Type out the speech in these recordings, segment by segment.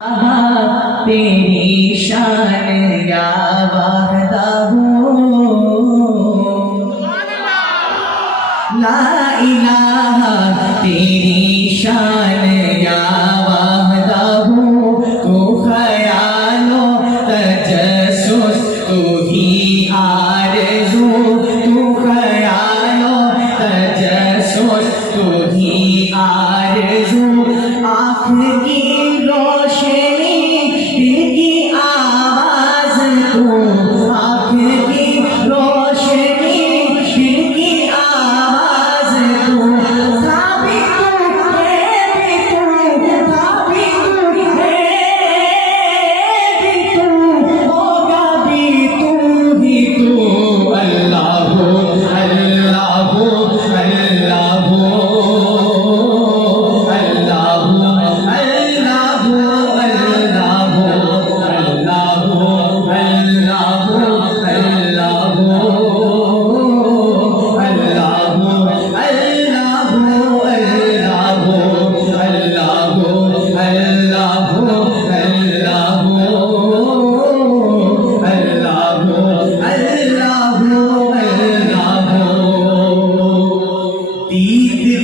तेरी शान या वाहदा हो, ला इलाहा तेरी शान या वाहदा हो। तू ख्यालो तजस्सुस तू ही आरज़ू, तू ख्यालो तजस्सुस तू ही आरज़ू। आँख की रोशनी दिल की आवाज़ तू, आँख की रोशनी दिल की आवाज़ तू। था भी तू है भी तू, था भी तू है भी तू, होगा भी तू ही तू। अल्लाह हो अल्लाह हो अल्लाह हो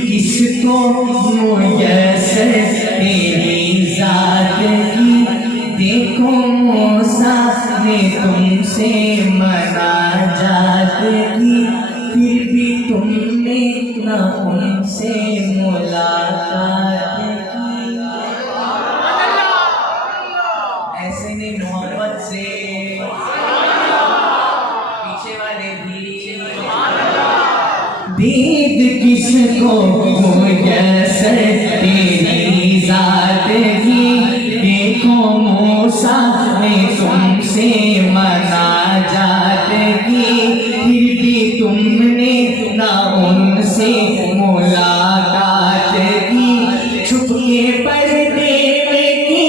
किसको मुयस्सर तेरी जात की। देखो मूसा ने तुमसे मनाजात की, फिर भी तुमने न उनसे मुलाकात की। ऐसे ने मोहब्बत से पीछे वाले भी दीद किसको मुयस्सर तेरी जात की। देखो मूसा ने तुमसे मनाजात की, फिर भी तुमने ना उनसे मुलाकात की। छुप के पर्दे में की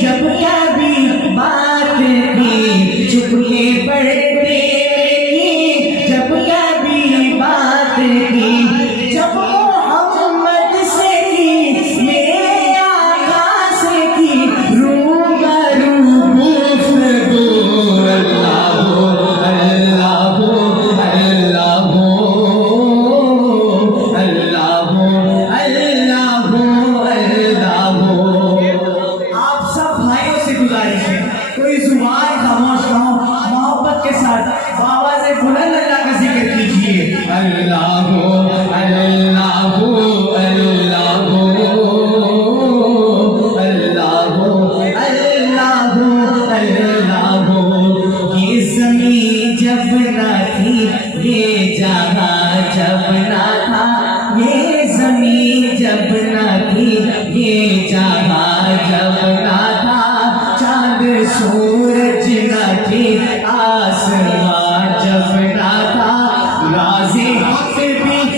जब कभी बात की, छुप के पर्दे में की जब कभी बात की। जब मोहम्मद से की मेरे आका से की रूबरू गुफ्तगू। अल्लाह हो अल्लाह हो अल्लाह हो अल्लाह हो अल्लाह हो अल्लाह हो। आप सब भाइयों से गुजारिश है, कोई जुबान खामोश ना हो, मोहब्बत के साथ बाबा से बुलंद अल्लाह का जिक्र कीजिए। अल्लाह हो अल्लाह हो अल्लाह हो अल्लाह हो अल्लाह हो अल्लाह हो। ये ज़मीं जब ना थी, ये जहां जब ना था, ये ज़मीं जब ना थी, ये जहां जब ना था। चांद सूरज ना थे, आसमां जब ना था, राज़े हक़ भी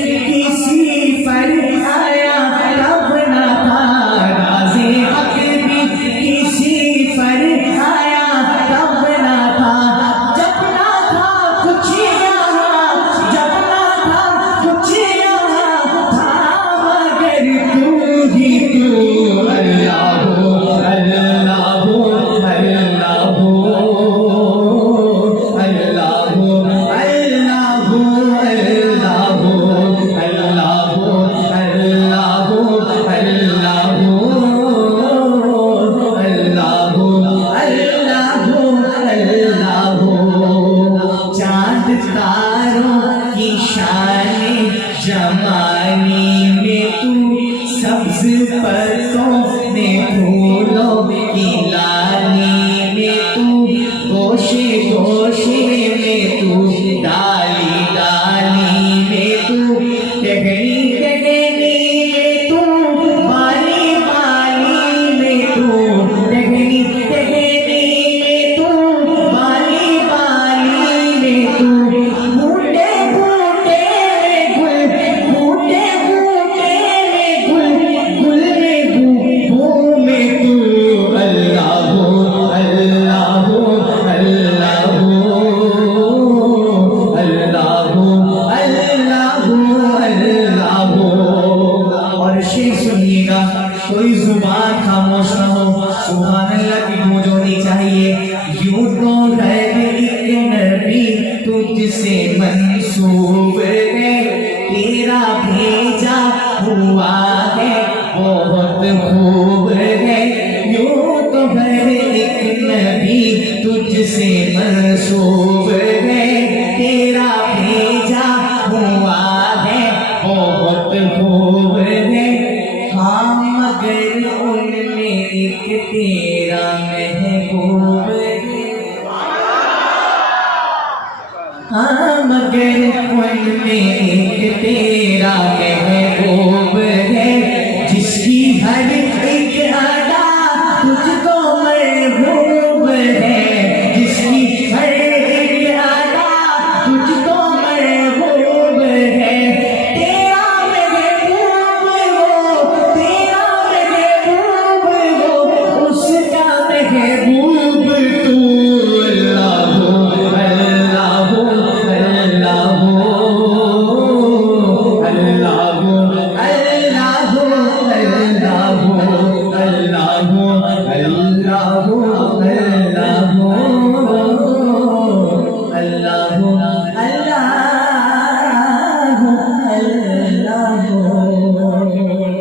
मंसूब है, तेरा भेजा हुआ है बहुत खूब है। हाँ मगर उनमें एक तेरा महबूब है, हाँ मगर उनमें एक तेरा महबूब है, जिसकी हर एक अदा तुझको महबूब है,